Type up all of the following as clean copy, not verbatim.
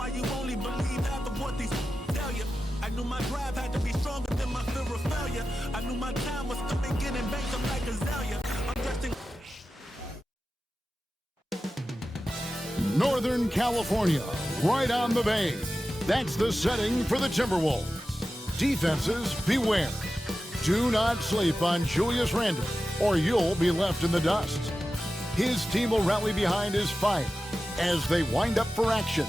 why you only believe half of what these tell you. I knew my drive had to be stronger than my fear of failure. I knew my time was coming, getting banked up like azalea. I'm dressed in Northern California, right on the bay. That's the setting for the Timberwolves. Defenses, beware. Do not sleep on Julius Randle, or you'll be left in the dust. His team will rally behind his fight as they wind up for action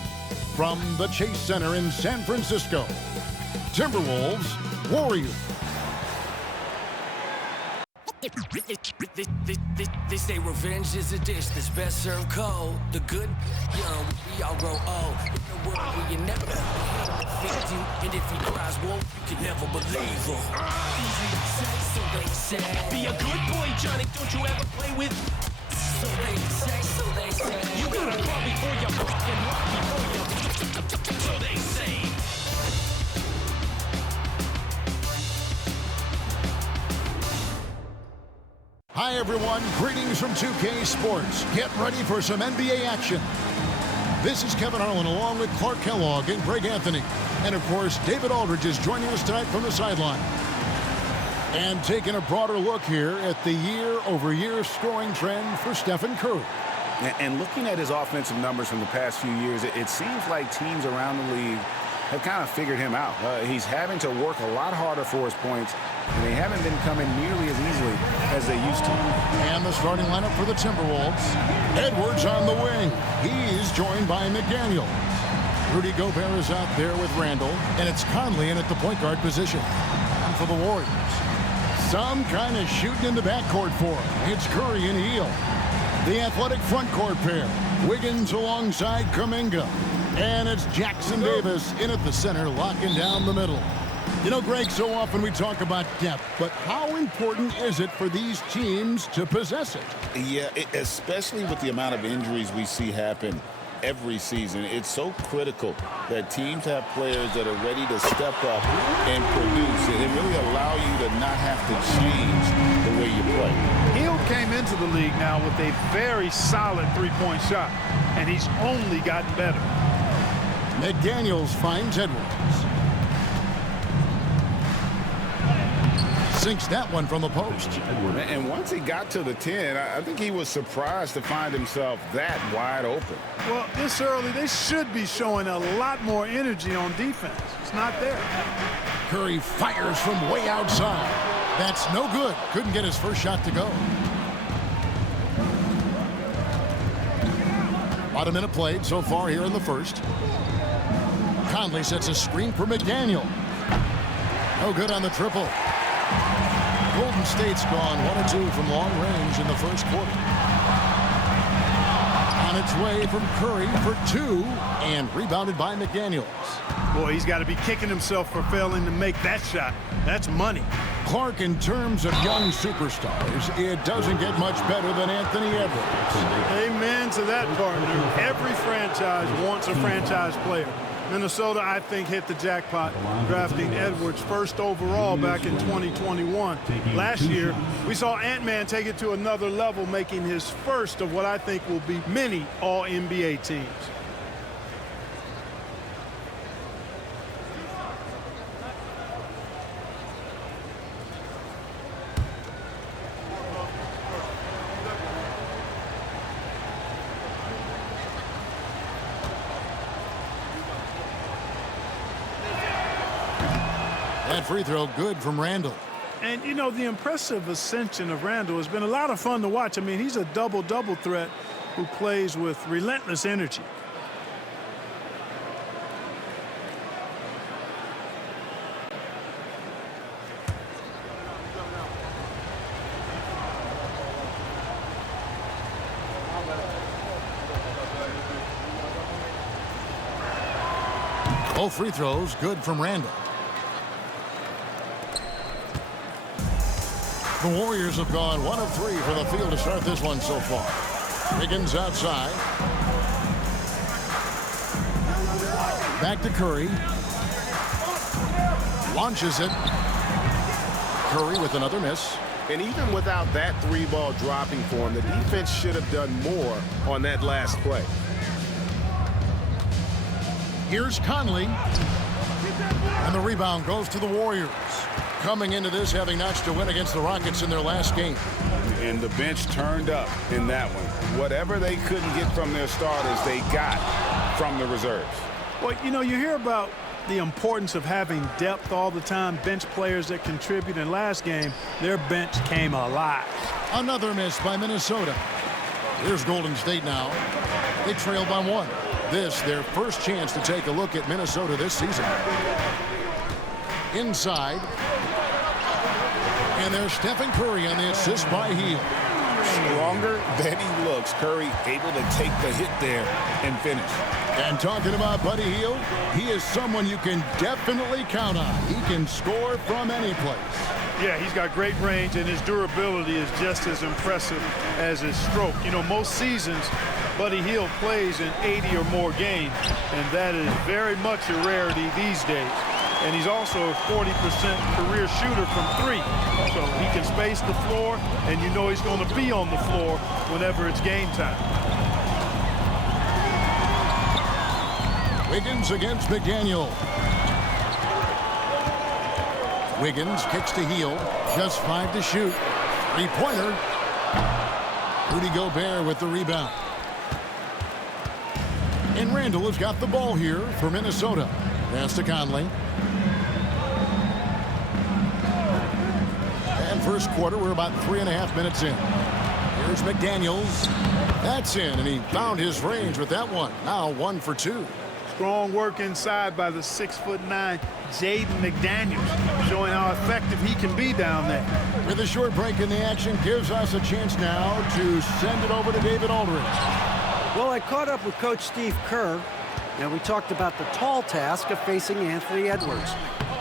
from the Chase Center in San Francisco. Timberwolves, Warriors. They say revenge is a dish that's best served cold. The good, young, we all grow old. In a world where you never fit you, and if he cries wolf, you can never believe him. Easy to say, so they say. Be a good boy, Johnny, don't you ever play with. So they say, so they say. You gotta crawl before you walk and walk before you. So they say. Hi everyone, greetings from 2K Sports. Get ready for some NBA action. This is Kevin Harlan along with Clark Kellogg and Greg Anthony. And of course, David Aldridge is joining us tonight from the sideline. And taking a broader look here at the year-over-year scoring trend for Stephen Curry. And looking at his offensive numbers from the past few years, it seems like teams around the league have kind of figured him out. He's having to work a lot harder for his points, and they haven't been coming nearly as easily as they used to. And the starting lineup for the Timberwolves. Edwards on the wing. He's joined by McDaniel. Rudy Gobert is out there with Randall, and it's Conley in at the point guard position. And for the Warriors, some kind of shooting in the backcourt for him. It's Curry and Hill. The athletic front court pair. Wiggins alongside Kuminga. And it's Jackson Davis in at the center, locking down the middle. You know, Greg, so often we talk about depth, but how important is it for these teams to possess it? Yeah, especially with the amount of injuries we see happen every season. It's so critical that teams have players that are ready to step up and produce and really allow you to not have to change the way you play. Hill came into the league now with a very solid three-point shot, and he's only gotten better. McDaniels finds Edwards. Sinks that one from the post. And once he got to the 10, I think he was surprised to find himself that wide open. Well, this early, they should be showing a lot more energy on defense. It's not there. Curry fires from way outside. That's no good. Couldn't get his first shot to go. About a minute played so far here in the first. Conley sets a screen for McDaniel. No good on the triple. Golden State's gone 1-2 from long range in the first quarter. On its way from Curry for two, and rebounded by McDaniels. Boy, he's got to be kicking himself for failing to make that shot. That's money. Clark, in terms of young superstars, it doesn't get much better than Anthony Edwards. Amen to that, partner. Every franchise wants a franchise player. Minnesota, I think, hit the jackpot, drafting Edwards first overall back in 2021. Last year, we saw Ant-Man take it to another level, making his first of what I think will be many All-NBA teams. That free throw good from Randall. And, you know, the impressive ascension of Randall has been a lot of fun to watch. I mean, he's a double-double threat who plays with relentless energy. Both free throws good from Randall. The Warriors have gone 1 of 3 for the field to start this one so far. Wiggins outside. Back to Curry. Launches it. Curry with another miss. And even without that three ball dropping for him, the defense should have done more on that last play. Here's Conley. And the rebound goes to the Warriors. Coming into this, having notched a win against the Rockets in their last game. And the bench turned up in that one. Whatever they couldn't get from their starters, they got from the reserves. Well, you know, you hear about the importance of having depth all the time, bench players that contribute. In last game, their bench came alive. Another miss by Minnesota. Here's Golden State now. They trail by 1. This, their first chance to take a look at Minnesota this season. Inside. And there's Stephen Curry on the assist by Hield. Stronger than he looks. Curry able to take the hit there and finish. And talking about Buddy Hield, he is someone you can definitely count on. He can score from any place. Yeah, he's got great range, and his durability is just as impressive as his stroke. You know, most seasons, Buddy Hield plays in 80 or more games, and that is very much a rarity these days. And he's also a 40% career shooter from 3. So he can space the floor, and you know he's going to be on the floor whenever it's game time. Wiggins against McDaniel. Wiggins kicks to Hield. Just 5 to shoot. 3-pointer. Rudy Gobert with the rebound. And Randall has got the ball here for Minnesota. Pass to Conley. And first quarter, we're about 3.5 minutes in. Here's McDaniels. That's in, and he found his range with that one. Now 1 for 2. Strong work inside by the 6'9" Jaden McDaniels, showing how effective he can be down there. With a short break in the action, gives us a chance now to send it over to David Aldridge. Well, I caught up with Coach Steve Kerr, and we talked about the tall task of facing Anthony Edwards.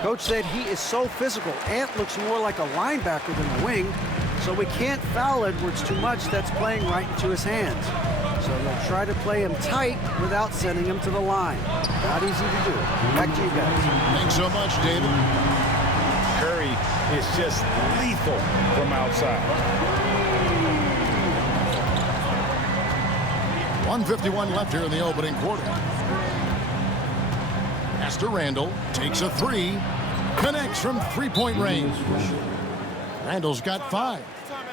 Coach said he is so physical. Ant looks more like a linebacker than a wing, so we can't foul Edwards too much. That's playing right into his hands. So they'll try to play him tight without sending him to the line. Not easy to do. Back to you guys. Thanks so much, David. Curry is just lethal from outside. 1:51 left here in the opening quarter. Pass to Randall. Takes a 3. Connects from 3-point range. Randall's got 5.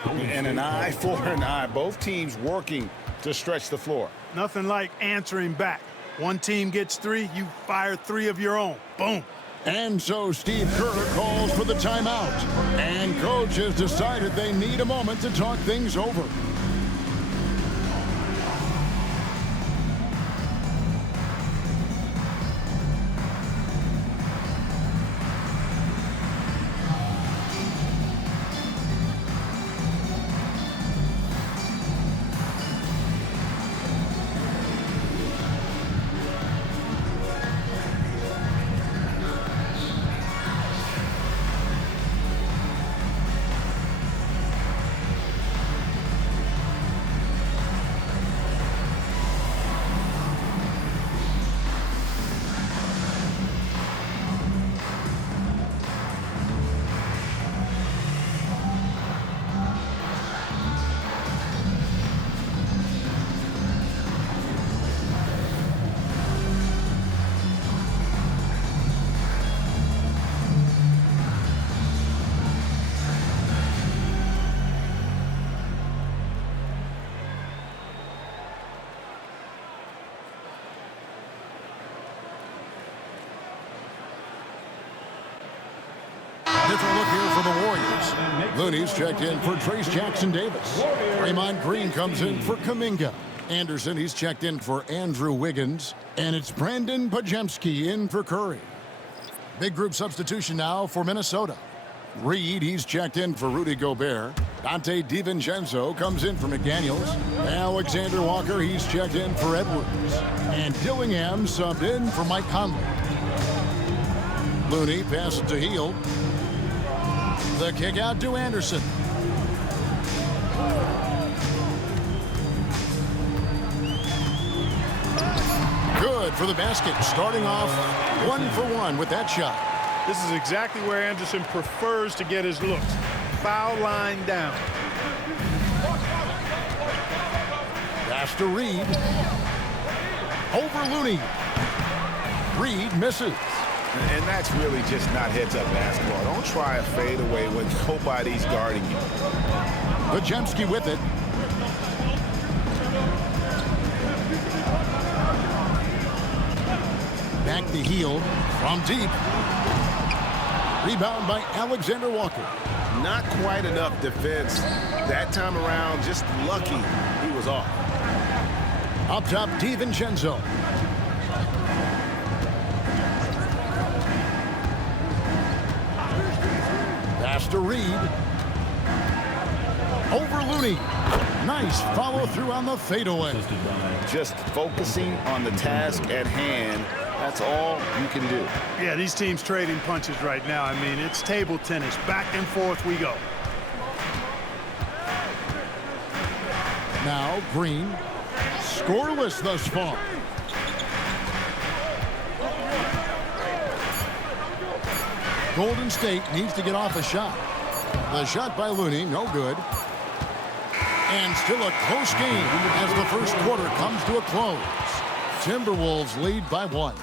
And an eye for an eye. Both teams working to stretch the floor. Nothing like answering back. One team gets 3, you fire 3 of your own. Boom. And so Steve Kerr calls for the timeout. And coach has decided they need a moment to talk things over. Different look here for the Warriors. Looney's checked in for Trace Jackson-Davis. Draymond Green comes in for Kuminga. Anderson, he's checked in for Andrew Wiggins. And it's Brandon Pajemski in for Curry. Big group substitution now for Minnesota. Reed, he's checked in for Rudy Gobert. Dante DiVincenzo comes in for McDaniels. Alexander Walker, he's checked in for Edwards. And Dillingham subbed in for Mike Conley. Looney passes to Hield. The kick out to Anderson. Good for the basket. Starting off 1 for 1 with that shot. This is exactly where Anderson prefers to get his looks. Foul line down. Pass to Reed. Over Looney. Reed misses. And that's really just not heads-up basketball. Don't try a fadeaway when nobody's guarding you. Podziemski with it. Back to Hield from deep. Rebound by Alexander Walker. Not quite enough defense. That time around, just lucky he was off. Up top, DiVincenzo. Pass to Reed. Over Looney. Nice follow through on the fadeaway. Just focusing on the task at hand. That's all you can do. Yeah, these teams trading punches right now. I mean, it's table tennis. Back and forth we go. Now Green. Scoreless thus far. Golden State needs to get off a shot. The shot by Looney, no good. And still a close game as the first quarter comes to a close. Timberwolves lead by 1.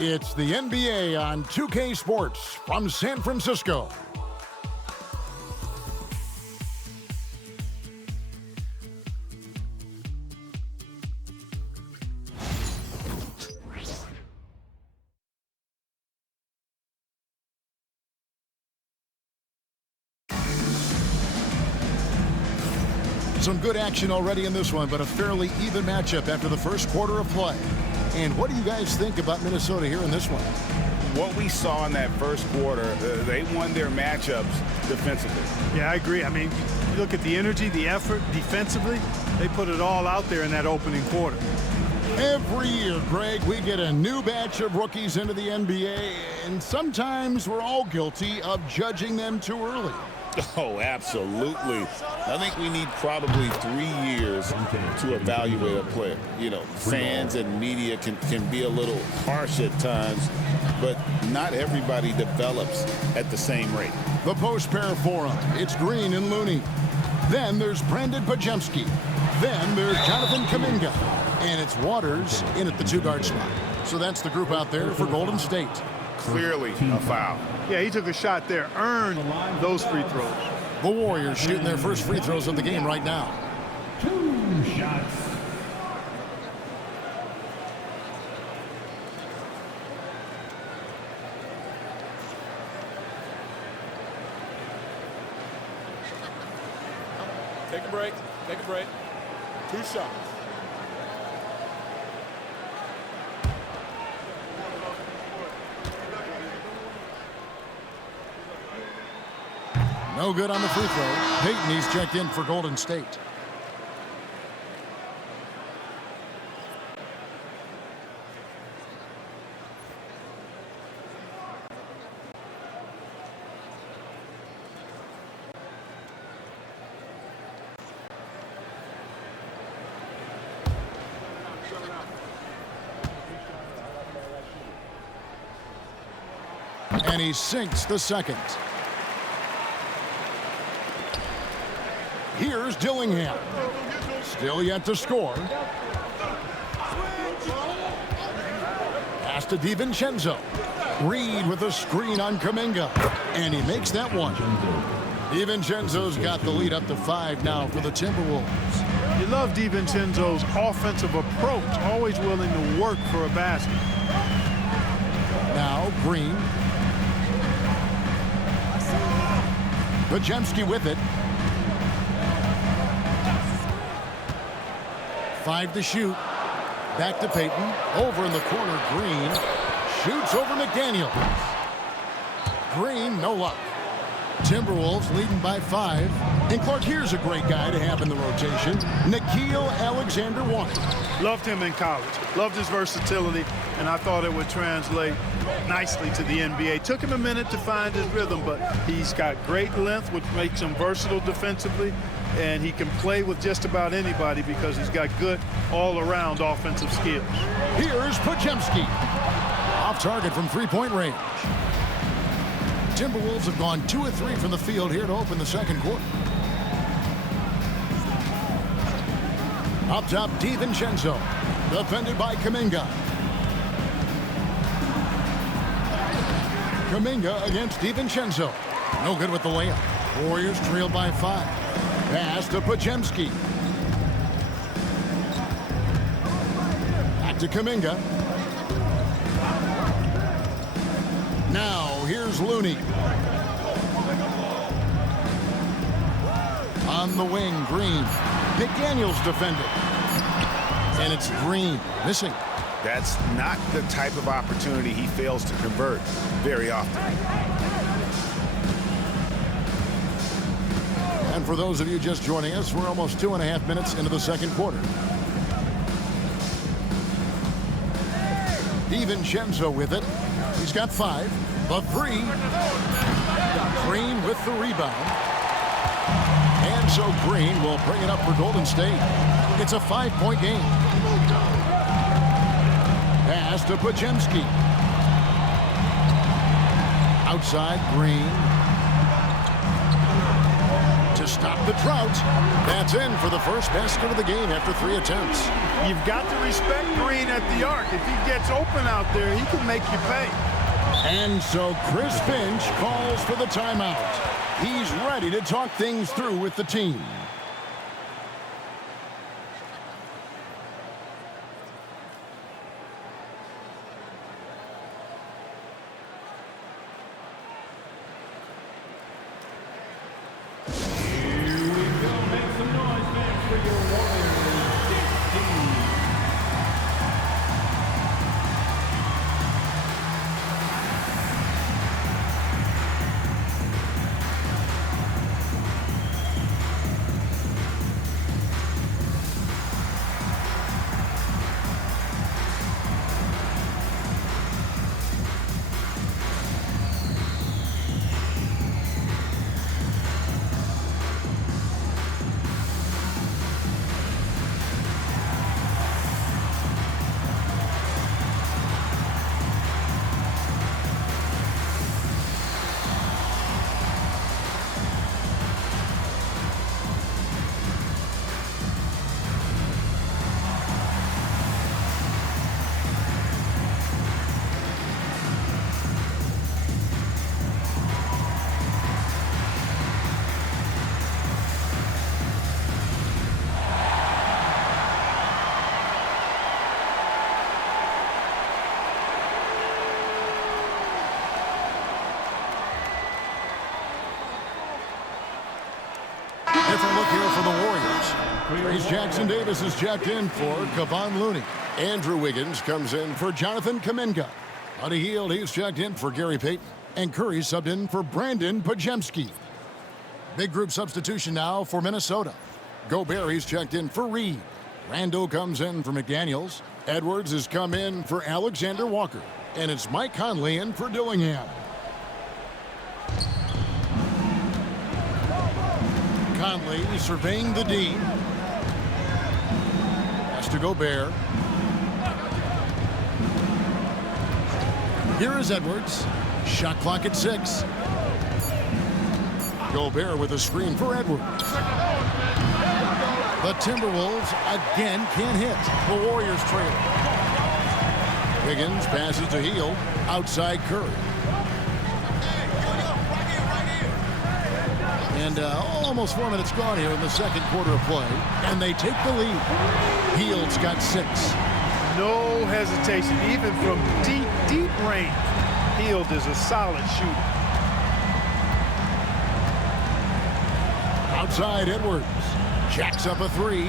It's the NBA on 2K Sports from San Francisco. Some good action already in this one, but a fairly even matchup after the first quarter of play. And what do you guys think about Minnesota here in this one? What we saw in that first quarter, they won their matchups defensively. Yeah, I agree. I mean, you look at the energy, the effort defensively, they put it all out there in that opening quarter. Every year, Greg, we get a new batch of rookies into the NBA, and sometimes we're all guilty of judging them too early. Oh, absolutely. I think we need probably 3 years to evaluate a player. You know, fans and media can be a little harsh at times, but not everybody develops at the same rate. The post pair for him. It's Green and Looney. Then there's Brandon Podziemski. Then there's Jonathan Kuminga. And it's Waters in at the 2-guard spot. So that's the group out there for Golden State. Clearly a foul. Yeah, he took a shot there, earned those free throws. The Warriors shooting their first free throws of the game right now. 2 shots. Take a break. Take a break. 2 shots. No good on the free throw. Payton, he's checked in for Golden State. And he sinks the second. Here's Dillingham. Still yet to score. Pass to DiVincenzo. Reed with a screen on Kuminga. And he makes that one. DiVincenzo's got the lead up to 5 now for the Timberwolves. You love DiVincenzo's offensive approach, always willing to work for a basket. Now Green. Podziemski with it. 5 to shoot. Back to Payton. Over in the corner, Green. Shoots over McDaniel. Green, no luck. Timberwolves leading by 5. And Clark, here's a great guy to have in the rotation. Nickeil Alexander-Walker. Loved him in college. Loved his versatility, and I thought it would translate nicely to the NBA. Took him a minute to find his rhythm, but he's got great length, which makes him versatile defensively, and he can play with just about anybody because he's got good all-around offensive skills. Here's Podziemski. Off target from three-point range. Timberwolves have gone 2 of 3 from the field here to open the second quarter. Up top, DiVincenzo. Defended by Kuminga. Kuminga against DiVincenzo. No good with the layup. Warriors trail by 5. Pass to Podziemski. Back to Kuminga. Now, here's Looney. On the wing, Green. McDaniels defended. And it's Green missing. That's not the type of opportunity he fails to convert very often. And for those of you just joining us, we're almost 2.5 minutes into the second quarter. DiVincenzo with it. He's got 5. The 3. Green with the rebound. And so Green will bring it up for Golden State. It's a 5-point game. Pass to Podziemski. Outside, Green. To stop the drought. That's in for the first basket of the game after 3 attempts. You've got to respect Green at the arc. If he gets open out there, he can make you pay. And so Chris Finch calls for the timeout. He's ready to talk things through with the team. Different look here for the Warriors. Trace Jackson Davis is checked in for Kevon Looney. Andrew Wiggins comes in for Jonathan Kuminga. Buddy Hield, he's checked in for Gary Payton. And Curry subbed in for Brandon Podziemski. Big group substitution now for Minnesota. Gobert, he's checked in for Reed. Randall comes in for McDaniels. Edwards has come in for Alexander Walker. And it's Mike Conley in for Dillingham. Conley surveying the D. Has to Gobert. Here is Edwards. Shot clock at 6. Gobert with a screen for Edwards. The Timberwolves again can't hit. The Warriors trail. Wiggins passes to Hield. Outside Curry. And almost 4 minutes gone here in the second quarter of play. And they take the lead. Hield's got 6. No hesitation, even from deep range. Hield is a solid shooter. Outside Edwards. Jacks up a 3.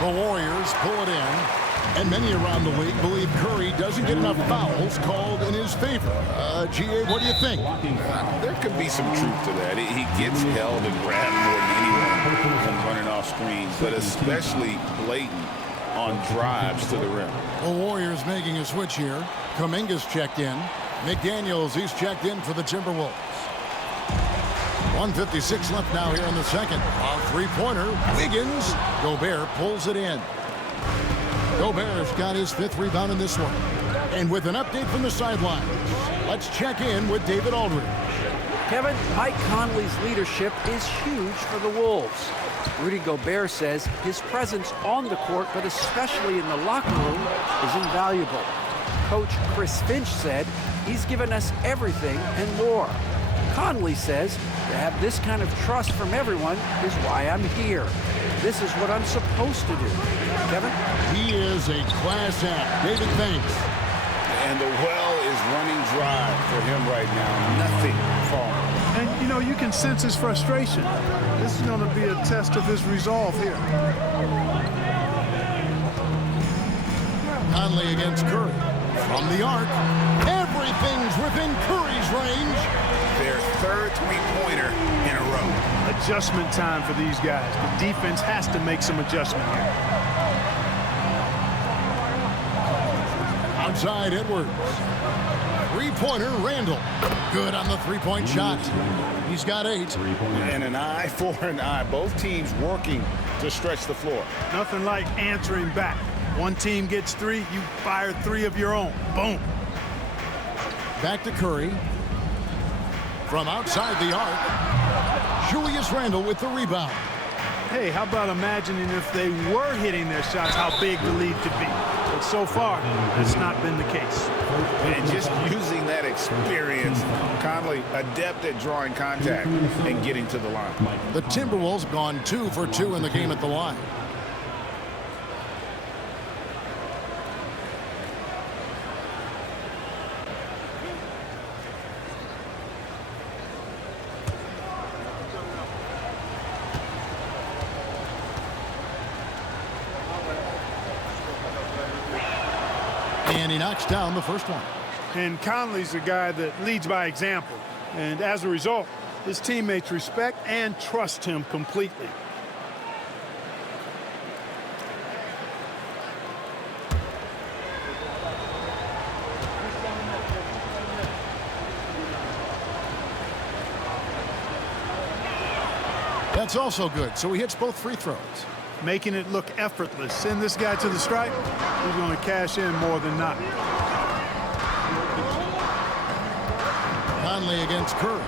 The Warriors pull it in. And many around the league believe Curry doesn't get enough fouls called in his favor. G.A., what do you think? There could be some truth to that. He gets held and grabbed more than anyone when running off screens, but especially blatant on drives to the rim. The Warriors making a switch here. Kuminga's checked in. McDaniels, he's checked in for the Timberwolves. 1:56 left now here in the second. A three-pointer. Wiggins. Gobert pulls it in. Gobert's got his 5th rebound in this one. And with an update from the sidelines, let's check in with David Aldridge. Kevin, Mike Conley's leadership is huge for the Wolves. Rudy Gobert says his presence on the court, but especially in the locker room, is invaluable. Coach Chris Finch said, "He's given us everything and more." Conley says, "To have this kind of trust from everyone is why I'm here. This is what I'm supposed to do." Kevin? He is a class act. David, thanks. And the well is running dry for him right now. Nothing falling. And, you know, you can sense his frustration. This is going to be a test of his resolve here. Conley against Curry. From the arc. Everything's within Curry's range. Their third three-pointer in a row. Adjustment time for these guys. The defense has to make some adjustment here. Outside Edwards. Three-pointer Randall. Good on the three-point shot. He's got 8. And an eye for an eye. Both teams working to stretch the floor. Nothing like answering back. One team gets 3, you fire 3 of your own. Boom. Back to Curry. From outside the arc. Julius Randle with the rebound. Hey, how about imagining if they were hitting their shots, how big the lead could be. But so far, it's not been the case. And just using that experience, Conley adept at drawing contact and getting to the line. The Timberwolves gone 2 for 2 in the game at the line. And he knocks down the first one. And Conley's a guy that leads by example. And as a result, his teammates respect and trust him completely. That's also good, so he hits both free throws. Making it look effortless. Send this guy to the stripe, he's going to cash in more than not. Conley against Curry.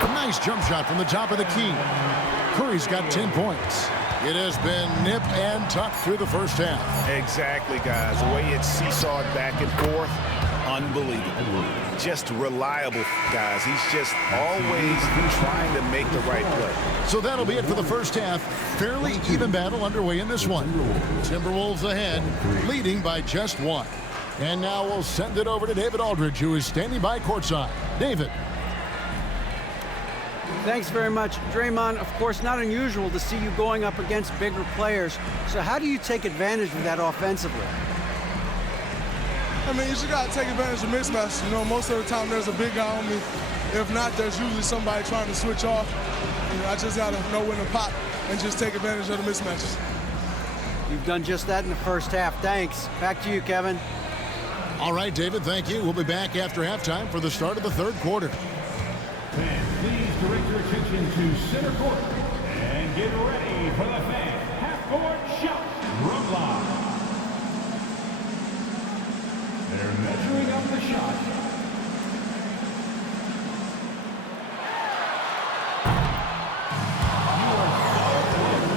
A nice jump shot from the top of the key. Curry's got 10 points. It has been nip and tuck through the first half. Exactly, guys. The way it's seesawed back and forth, unbelievable. Just reliable, guys. He's just always trying to make the right play. So that'll be it for the first half. Fairly even battle underway in this one. Timberwolves ahead, leading by just 1. And now we'll send it over to David Aldridge, who is standing by courtside. David. Thanks very much. Draymond, of course, not unusual to see you going up against bigger players. So how do you take advantage of that offensively? I mean, you just got to take advantage of mismatches. You know, most of the time there's a big guy on me. If not, there's usually somebody trying to switch off. You know, I just got to know when to pop and just take advantage of the mismatches. You've done just that in the first half. Thanks. Back to you, Kevin. All right, David, thank you. We'll be back after halftime for the start of the third quarter. Fans, please direct your attention to center court and get ready for the fan half-court shot from line. They're measuring up the shot. You are so close.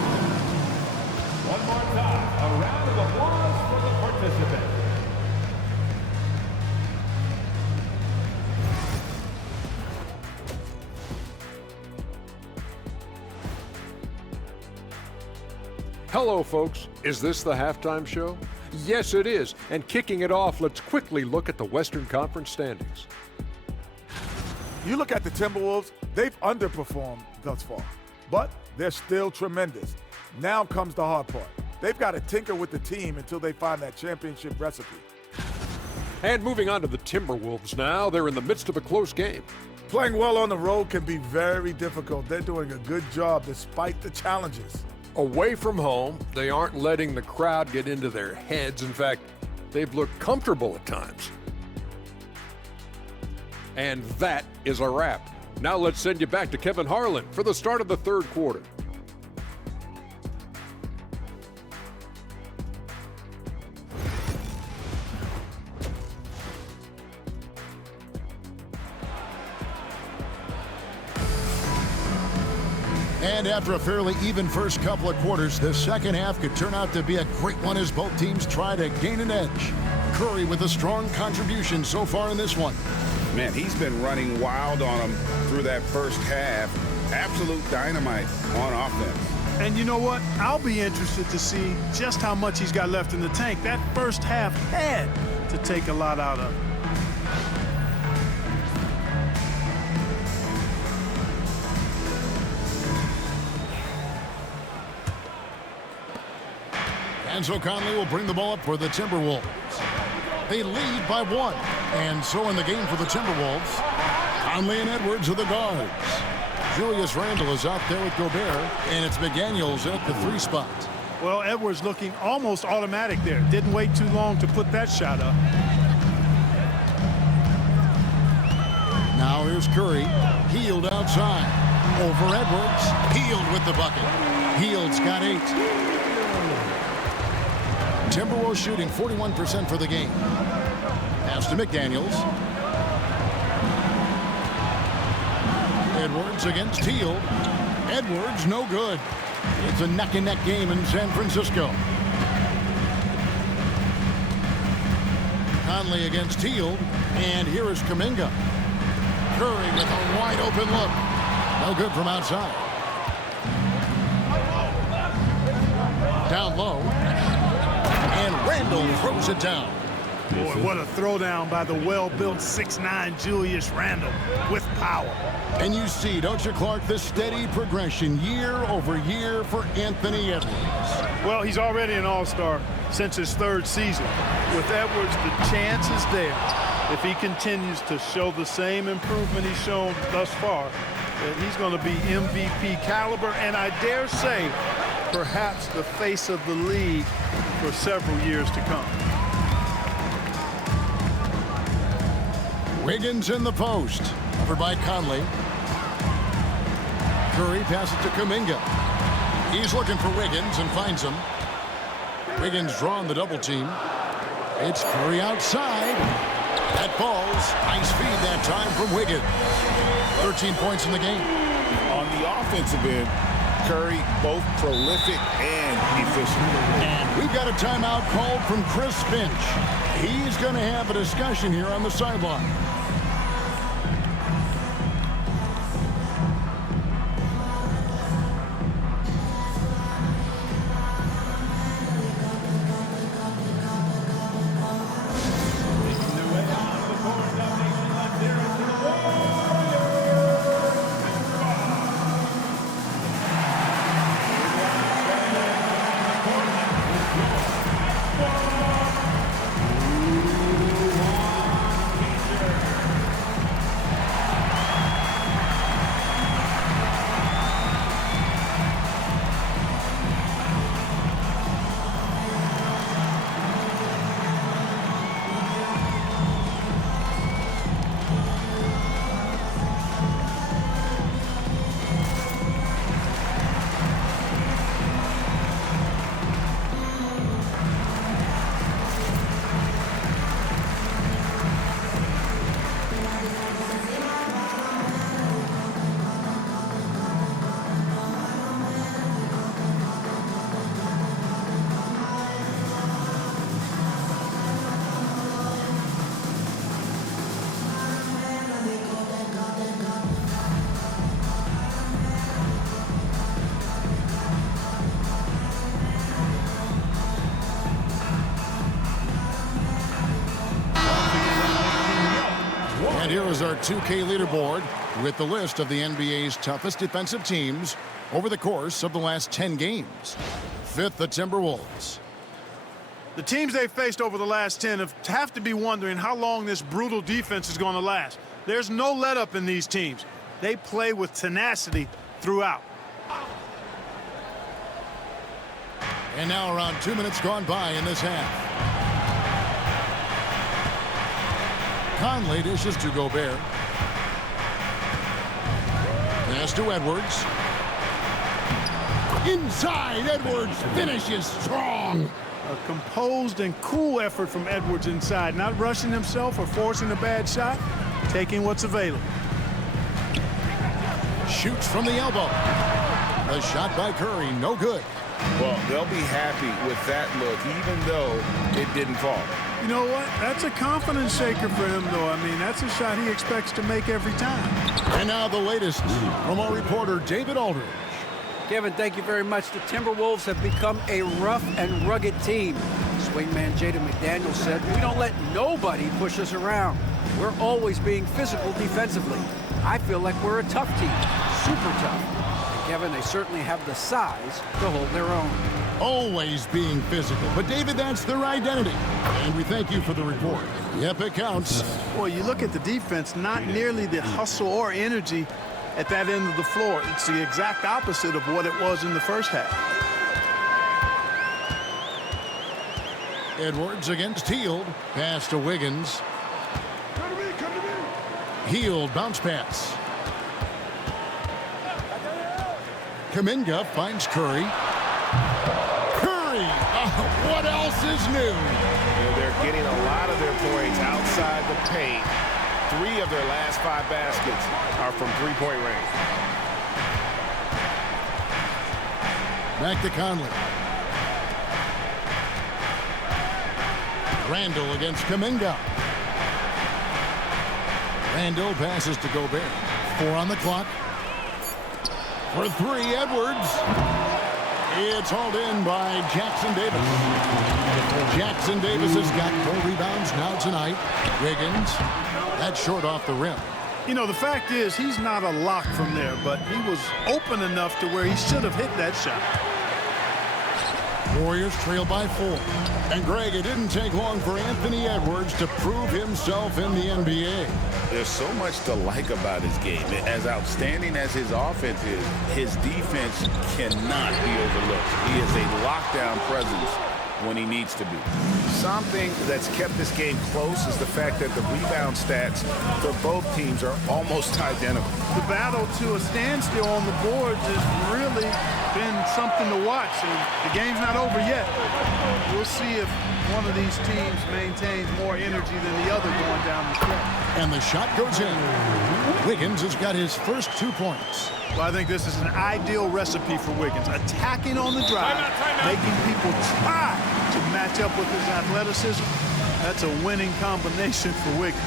One more time, a round of applause for the participant. Hello, folks. Is this the halftime show? Yes, it is. And kicking it off, let's quickly look at the Western Conference standings. You look at the Timberwolves, they've underperformed thus far, but they're still tremendous. Now comes the hard part. They've got to tinker with the team until they find that championship recipe. And moving on to the Timberwolves now, they're in the midst of a close game. Playing well on the road can be very difficult. They're doing a good job despite the challenges. Away from home, they aren't letting the crowd get into their heads. In fact, they've looked comfortable at times. And that is a wrap. Now let's send you back to Kevin Harlan for the start of the third quarter. And after a fairly even first couple of quarters, the second half could turn out to be a great one as both teams try to gain an edge. Curry with a strong contribution so far in this one. Man, he's been running wild on them through that first half. Absolute dynamite on offense. And you know what? I'll be interested to see just how much he's got left in the tank. That first half had to take a lot out of it. And so Conley will bring the ball up for the Timberwolves. They lead by 1. And so in the game for the Timberwolves, Conley and Edwards are the guards. Julius Randle is out there with Gobert, and it's McDaniels at the 3 spot. Well, Edwards looking almost automatic there. Didn't wait too long to put that shot up. Now here's Curry. Hield outside. Over Edwards. Hield with the bucket. Hield's got 8. Timberwolves shooting 41% for the game. Pass to McDaniels. Edwards against Hield. Edwards no good. It's a neck-and-neck game in San Francisco. Conley against Hield. And here is Kuminga. Curry with a wide open look. No good from outside. Down low. And Randle throws it down. Boy, what a throwdown by the well-built 6'9" Julius Randle with power. And you see, don't you, Clark, the steady progression year over year for Anthony Edwards. Well, he's already an all-star since his 3rd season. With Edwards, the chance is there, if he continues to show the same improvement he's shown thus far, that he's going to be MVP caliber, and I dare say, perhaps the face of the league for several years to come. Wiggins in the post. Covered by Conley. Curry passes to Kuminga. He's looking for Wiggins and finds him. Wiggins drawing the double team. It's Curry outside. That falls. Nice feed that time from Wiggins. 13 points in the game. On the offensive end, Curry both prolific and efficient. And we've got a timeout called from Chris Finch. He's going to have a discussion here on the sideline. And here is our 2K leaderboard with the list of the NBA's toughest defensive teams over the course of the last 10 games. 5th, the Timberwolves. The teams they've faced over the last 10 have to be wondering how long this brutal defense is going to last. There's no let-up in these teams. They play with tenacity throughout. And now around 2 minutes gone by in this half. Conley dishes to Gobert. Pass to Edwards. Inside, Edwards finishes strong. A composed and cool effort from Edwards inside, not rushing himself or forcing a bad shot, taking what's available. Shoots from the elbow. The shot by Curry, no good. Well, they'll be happy with that look, even though it didn't fall. You know what? That's a confidence shaker for him, though. I mean, that's a shot he expects to make every time. And now the latest from our reporter, David Aldridge. Kevin, thank you very much. The Timberwolves have become a rough and rugged team. Swingman Jaden McDaniels said, "We don't let nobody push us around. We're always being physical defensively. I feel like we're a tough team, super tough." And Kevin, they certainly have the size to hold their own. Always being physical. But, David, that's their identity. And we thank you for the report. Yep, it counts. Well, you look at the defense, not nearly the hustle or energy at that end of the floor. It's the exact opposite of what it was in the first half. Edwards against Hield. Pass to Wiggins. Hield, bounce pass. Kuminga finds Curry. Curry! Oh, what else is new? They're getting a lot of their points outside the paint. 3 of their last 5 baskets are from three-point range. Back to Conley. Randall against Kuminga. Randall passes to Gobert. 4 on the clock. For 3, Edwards. It's hauled in by Jackson Davis. Jackson Davis has got 4 rebounds now tonight. Wiggins, that's short off the rim. You know, the fact is, he's not a lock from there, but he was open enough to where he should have hit that shot. Warriors trail by 4. And, Greg, it didn't take long for Anthony Edwards to prove himself in the NBA. There's so much to like about his game. As outstanding as his offense is, his defense cannot be overlooked. He is a lockdown presence when he needs to be. Something that's kept this game close is the fact that the rebound stats for both teams are almost identical. The battle to a standstill on the boards has really been something to watch, and the game's not over yet. We'll see if one of these teams maintains more energy than the other going down the stretch. And the shot goes in. Wiggins has got his first 2 points. Well, I think this is an ideal recipe for Wiggins. Attacking on the drive, making people try to match up with his athleticism. That's a winning combination for Wiggins.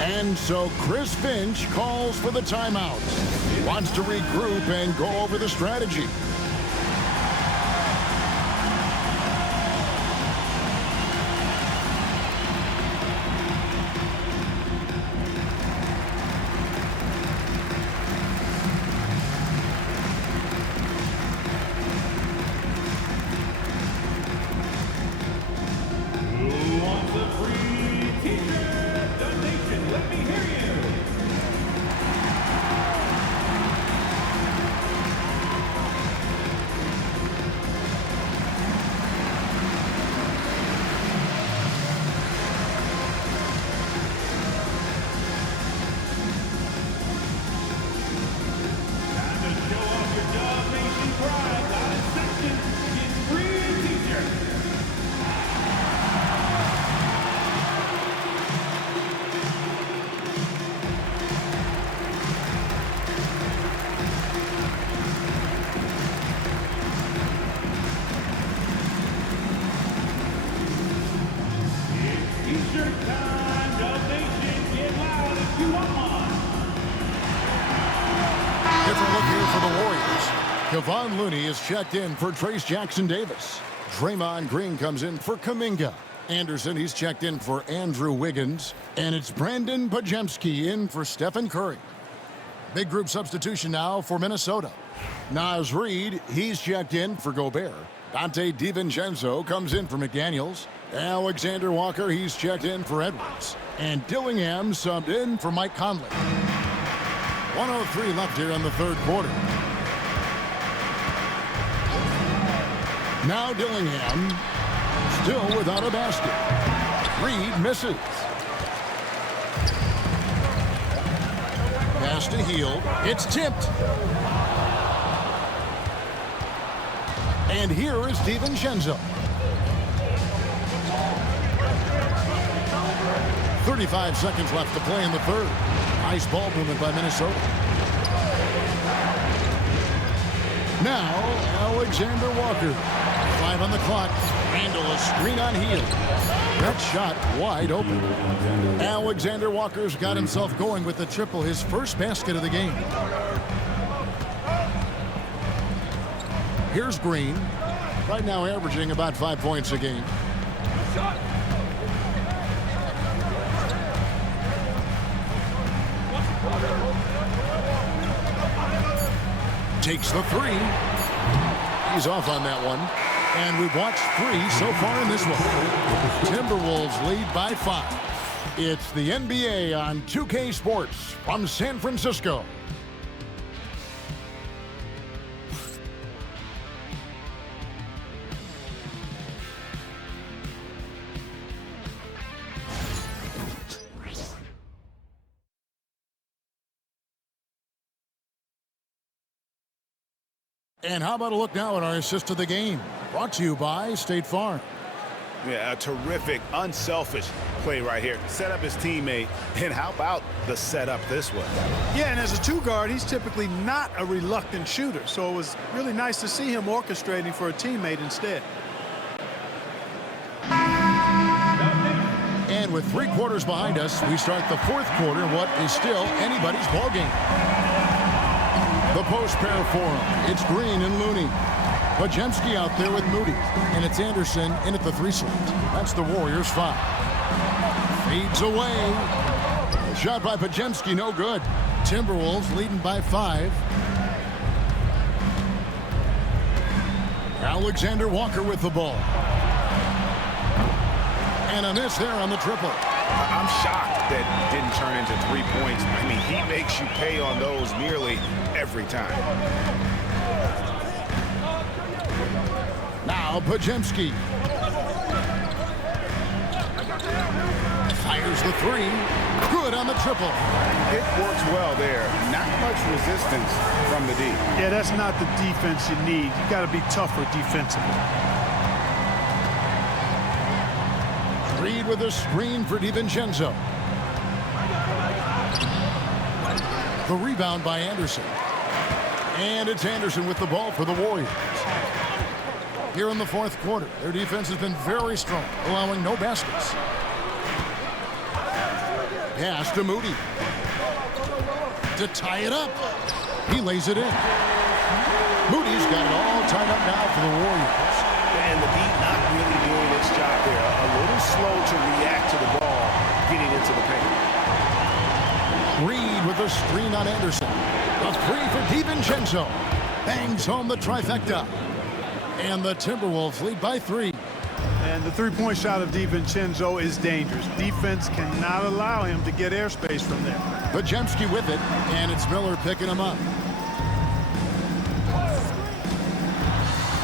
And so Chris Finch calls for the timeout. He wants to regroup and go over the strategy. Different look here for the Warriors. Kevon Looney is checked in for Trace Jackson Davis. Draymond Green comes in for Kuminga. Anderson, he's checked in for Andrew Wiggins. And it's Brandon Pajemski in for Stephen Curry. Big group substitution now for Minnesota. Naz Reid, he's checked in for Gobert. Dante DiVincenzo comes in for McDaniels. Alexander Walker, he's checked in for Edwards. And Dillingham subbed in for Mike Conley. 1:03 left here in the 3rd quarter. Now Dillingham, still without a basket. Reid misses. Pass to Hield. It's tipped. And here is DiVincenzo. 35 seconds left to play in the 3rd. Nice ball movement by Minnesota. Now, Alexander Walker. 5 on the clock. Randall a screen on heel. That shot wide open. Alexander Walker's got himself going with the triple, his first basket of the game. Here's Green. Right now averaging about 5 points a game. Takes the 3. He's off on that one. And we've watched 3 so far in this one. Timberwolves lead by 5. It's the NBA on 2K Sports from San Francisco. And how about a look now at our assist of the game? Brought to you by State Farm. Yeah, a terrific, unselfish play right here. Set up his teammate, and how about the setup this way? Yeah, and as a 2-guard, he's typically not a reluctant shooter, so it was really nice to see him orchestrating for a teammate instead. And with 3 quarters behind us, we start the 4th quarter in what is still anybody's ballgame. The post pair for him. It's Green and Looney. Pajemski out there with Moody. And it's Anderson in at the 3 slot. That's the Warriors' 5. Fades away. Shot by Pajemski, no good. Timberwolves leading by 5. Alexander Walker with the ball. And a miss there on the triple. I'm shocked that didn't turn into 3 points. I mean, he makes you pay on those nearly every time. Now Pajemski. Fires the 3. Good on the triple. It works well there. Not much resistance from the D. Yeah, that's not the defense you need. You got to be tougher defensively. Reed with a screen for DiVincenzo. The rebound by Anderson. And it's Anderson with the ball for the Warriors. Here in the 4th quarter, their defense has been very strong, allowing no baskets. Pass to Moody. To tie it up. He lays it in. Moody's got it all tied up now for the Warriors. And the beat not really doing its job there. A little slow to react to the ball getting into the paint. Reed with a screen on Anderson. A 3 for DiVincenzo. Bangs home the trifecta. And the Timberwolves lead by 3. And the 3-point shot of DiVincenzo is dangerous. Defense cannot allow him to get airspace from there. Pajemski with it, and it's Miller picking him up.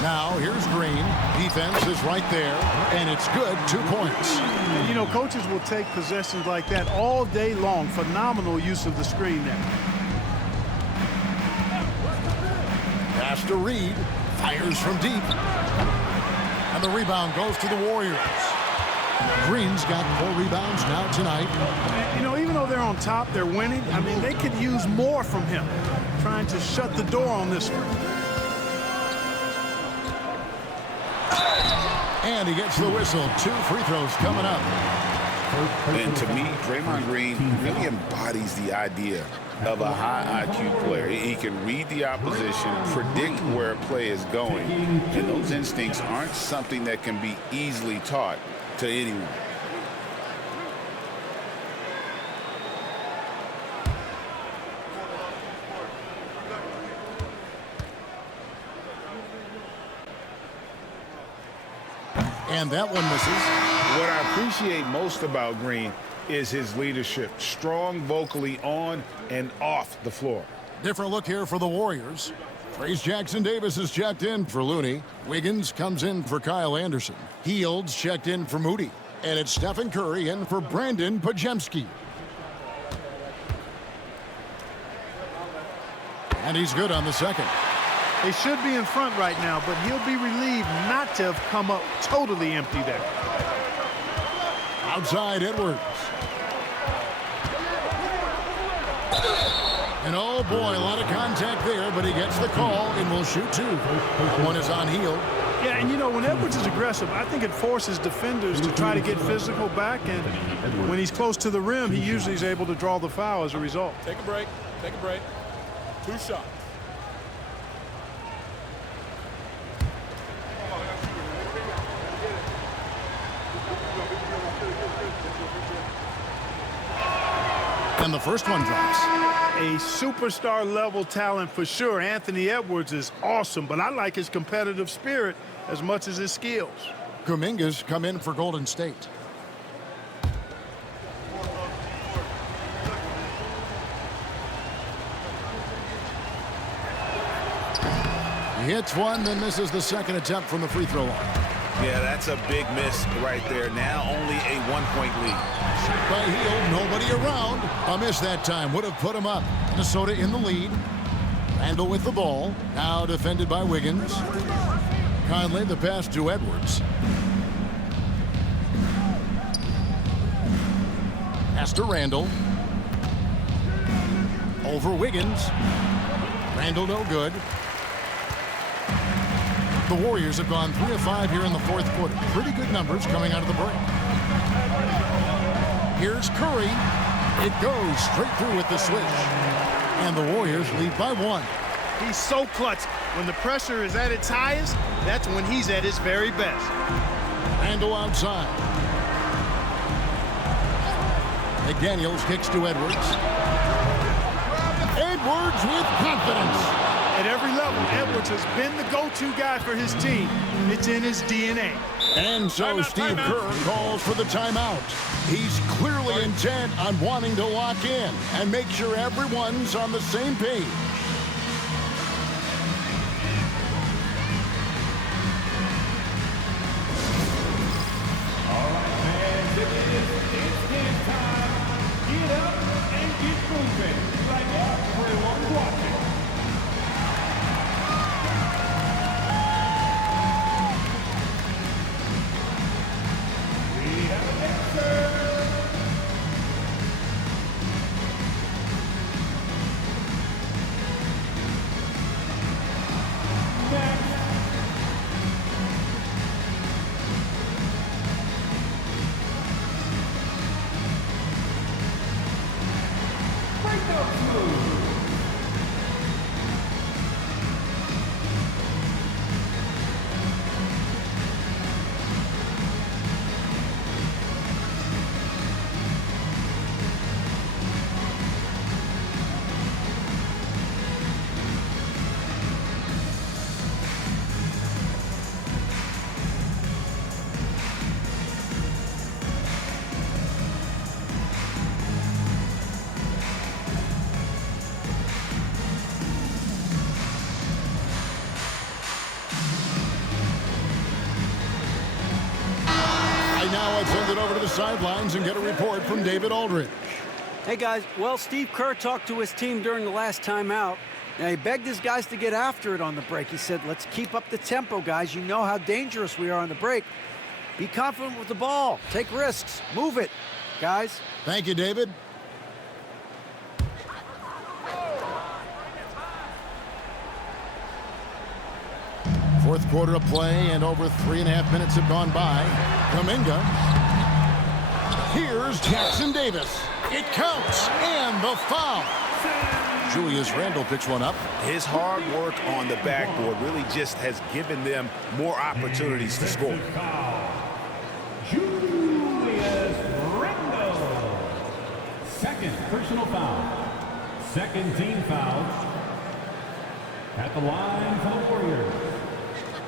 Now, here's Green. Defense is right there, and it's good. 2 points. You know, coaches will take possessions like that all day long. Phenomenal use of the screen there. Pass to Reed. Fires from deep. And the rebound goes to the Warriors. Green's got 4 rebounds now tonight. You know, even though they're on top, they're winning. I mean, they could use more from him. Trying to shut the door on this one. And he gets the whistle. 2 free throws coming up. And to me, Draymond Green really embodies the idea of a high IQ player. He can read the opposition, predict where a play is going, and those instincts aren't something that can be easily taught to anyone. And that one misses. What I appreciate most about Green is his leadership. Strong vocally on and off the floor. Different look here for the Warriors. Trace Jackson-Davis is checked in for Looney. Wiggins comes in for Kyle Anderson. Fields checked in for Moody. And it's Stephen Curry in for Brandon Pajemski. And he's good on the second. They should be in front right now, but he'll be relieved not to have come up totally empty there. Outside Edwards. And oh boy, a lot of contact there, but he gets the call and will shoot two. One is on heel. Yeah, and you know, when Edwards is aggressive, I think it forces defenders to try to get physical back, and when he's close to the rim, he usually is able to draw the foul as a result. Take a break. Take a break. 2 shots. And the first one drops. A superstar level talent for sure. Anthony Edwards is awesome, but I like his competitive spirit as much as his skills. Kuminga's come in for Golden State. He hits one, then misses the second attempt from the free throw line. Yeah, that's a big miss right there. Now only a 1-point lead. Shot by Hield, nobody around. A miss that time would have put him up. Minnesota in the lead. Randall with the ball. Now defended by Wiggins. Conley the pass to Edwards. Pass to Randall. Over Wiggins. Randall no good. The Warriors have gone 3 of 5 here in the fourth quarter. Pretty good numbers coming out of the break. Here's Curry. It goes straight through with the swish. And the Warriors lead by 1. He's so clutch. When the pressure is at its highest, that's when he's at his very best. Randall outside. McDaniels kicks to Edwards. Edwards with confidence. At every level, Edwards has been the go-to guy for his team. It's in his DNA. And so Steve Kerr calls for the timeout. He's clearly intent on wanting to lock in and make sure everyone's on the same page. All right, fans, it's game time. Get up and get moving like everyone's watching. Send it over to the sidelines and get a report from David Aldridge. Hey, guys. Well, Steve Kerr talked to his team during the last timeout. Now, he begged his guys to get after it on the break. He said, let's keep up the tempo, guys. You know how dangerous we are on the break. Be confident with the ball. Take risks. Move it, guys. Thank you, David. Fourth quarter of play, and over 3.5 minutes have gone by. Kuminga. Here's Jackson Davis. It counts, and the foul. Julius Randle picks one up. His hard work on the backboard really just has given them more opportunities to score. Julius Randle. Second personal foul. Second team foul. At the line for the Warriors,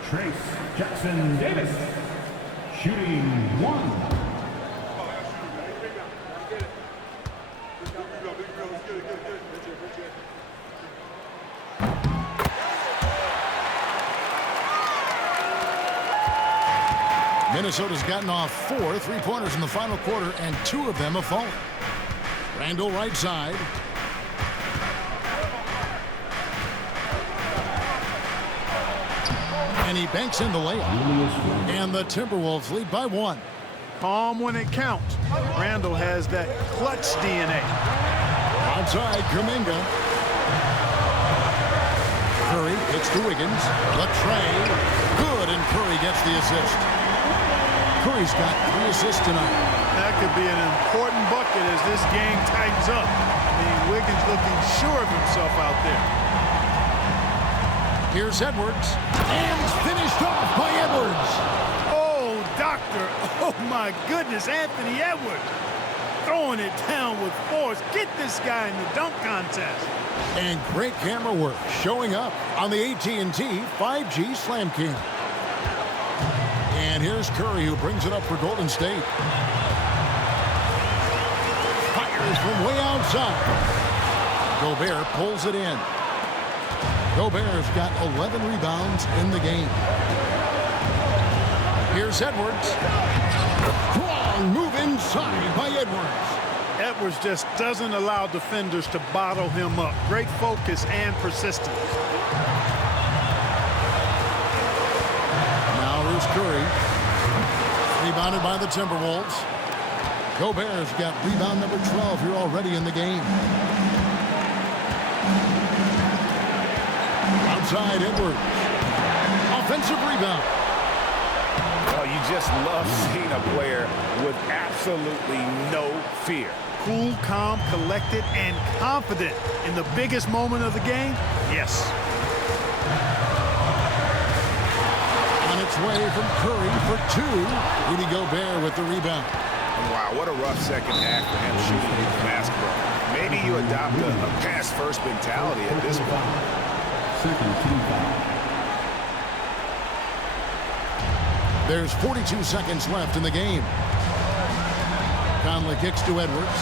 Trace Jackson Davis. Shooting one. Minnesota's gotten off 4 3-pointers in the final quarter, and 2 of them have fallen. Randall right side. And he banks in the layup. And the Timberwolves lead by 1. Calm when it counts. Randall has that clutch DNA. Outside, Kuminga. Kicks to Wiggins. The tray. Good, and Curry gets the assist. Curry's got 3 assists tonight. That could be an important bucket as this game tightens up. I mean, Wiggins looking sure of himself out there. Here's Edwards. And it's finished off by Edwards. Oh, doctor. Oh, my goodness, Anthony Edwards. Throwing it down with force. Get this guy in the dunk contest. And great camera work showing up on the AT&T 5G Slam Cam. And here's Curry, who brings it up for Golden State. Fires from way outside. Gobert pulls it in. Gobert's got 11 rebounds in the game. Here's Edwards. Strong move inside by Edwards. Edwards just doesn't allow defenders to bottle him up. Great focus and persistence. Now here's Curry. Rebounded by the Timberwolves. Gobert's got rebound number 12 here already in the game. Outside Edwards. Offensive rebound. Well, you just love seeing a player with absolutely no fear. Cool, calm, collected, and confident in the biggest moment of the game? Yes. On its way from Curry for 2. Rudy Gobert with the rebound. Wow, what a rough second half for him shooting his basketball. Maybe you adopt a pass-first mentality at this point. Second team foul. There's 42 seconds left in the game. Conley kicks to Edwards.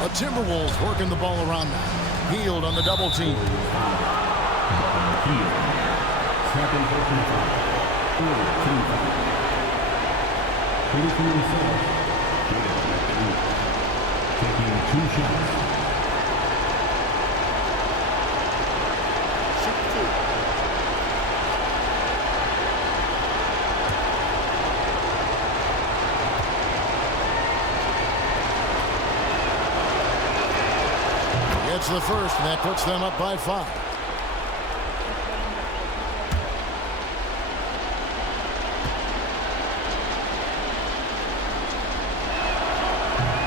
The Timberwolves working the ball around now. Hield on the double team. Hield. Second personal foul. Third team foul. 23-7. Taking 2 shots. It's the first, and that puts them up by 5.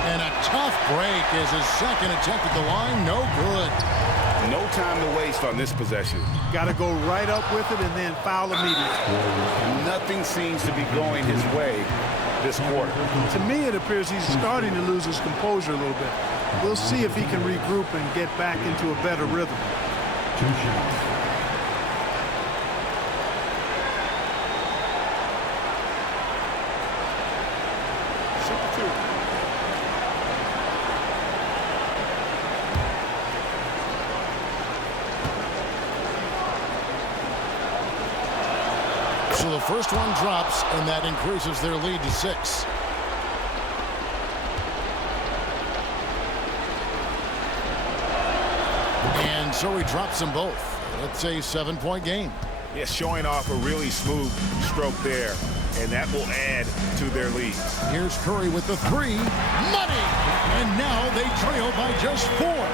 And a tough break is his second attempt at the line. No good. No time to waste on this possession. Got to go right up with it and then foul immediately. Nothing seems to be going his way this quarter. To me, it appears he's starting to lose his composure a little bit. We'll see if he can regroup and get back into a better rhythm. 2 shots. So the first one drops, and that increases their lead to 6. And so he drops them both. It's a 7-point game. Yes, showing off a really smooth stroke there, and that will add to their lead. Here's Curry with the 3. Money! And now they trail by just 4.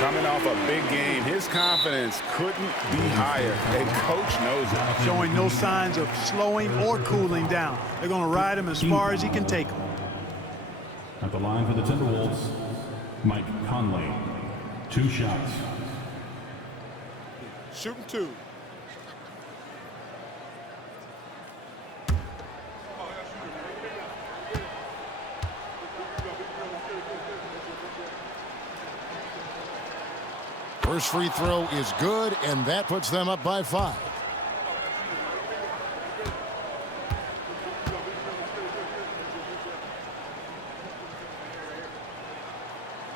Coming off a big game, his confidence couldn't be higher, and coach knows it. Showing no signs of slowing or cooling down. They're going to ride him as far as he can take him. At the line for the Timberwolves, Mike Conley. 2 shots. Shooting 2. First free throw is good, and that puts them up by 5.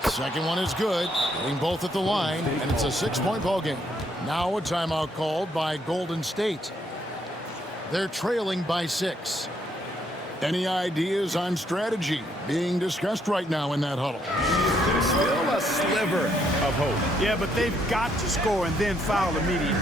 Second one is good, getting both at the line, and it's a 6-point ball game. Now a timeout called by Golden State. They're trailing by 6. Any ideas on strategy being discussed right now in that huddle? There's still a sliver of hope. Yeah, but they've got to score and then foul immediately.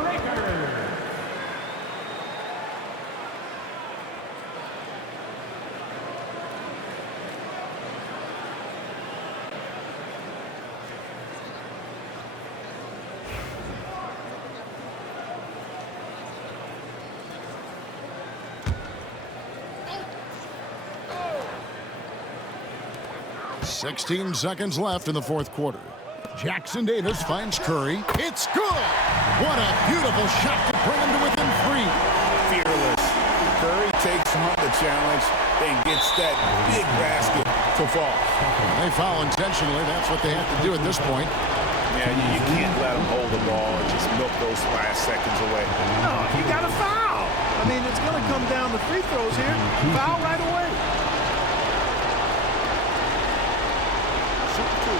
breaker. – 16 seconds left in the fourth quarter. Jackson Davis finds Curry. It's good! What a beautiful shot to bring him to within 3. Fearless. Curry takes on the challenge and gets that big basket to fall. They foul intentionally. That's what they have to do at this point. Yeah, you can't let them hold the ball and just milk those last seconds away. No, you got to foul. I mean, it's going to come down to free throws here. Foul right away. Shoot 2.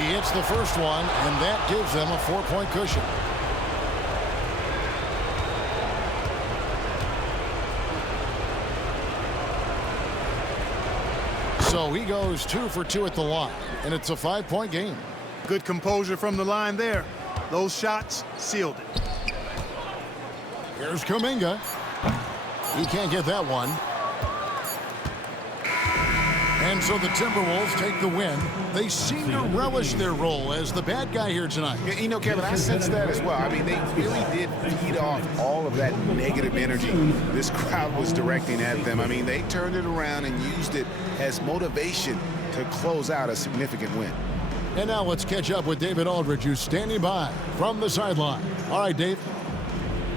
He hits the first one, and that gives them a 4-point cushion. So he goes 2 for 2 at the line, and it's a 5-point game. Good composure from the line there. Those shots sealed it. Here's Kuminga. He can't get that one. And so the Timberwolves take the win. They seem to relish their role as the bad guy here tonight. You know, Kevin, I sense that as well. I mean, they really did feed off all of that negative energy this crowd was directing at them. I mean, they turned it around and used it as motivation to close out a significant win. And now let's catch up with David Aldridge, who's standing by from the sideline. All right, Dave.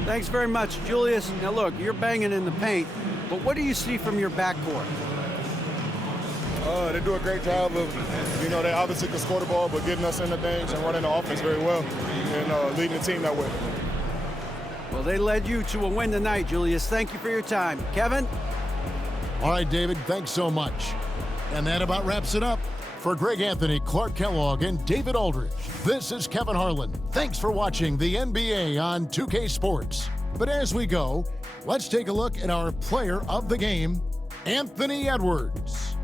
Thanks very much, Julius. Now, look, you're banging in the paint, but what do you see from your backcourt? They do a great job of, they obviously can score the ball, but getting us into things and running the offense very well and leading the team that way. Well, they led you to a win tonight, Julius. Thank you for your time. Kevin? All right, David, thanks so much. And that about wraps it up. For Greg Anthony, Clark Kellogg, and David Aldridge, this is Kevin Harlan. Thanks for watching the NBA on 2K Sports. But as we go, let's take a look at our player of the game, Anthony Edwards.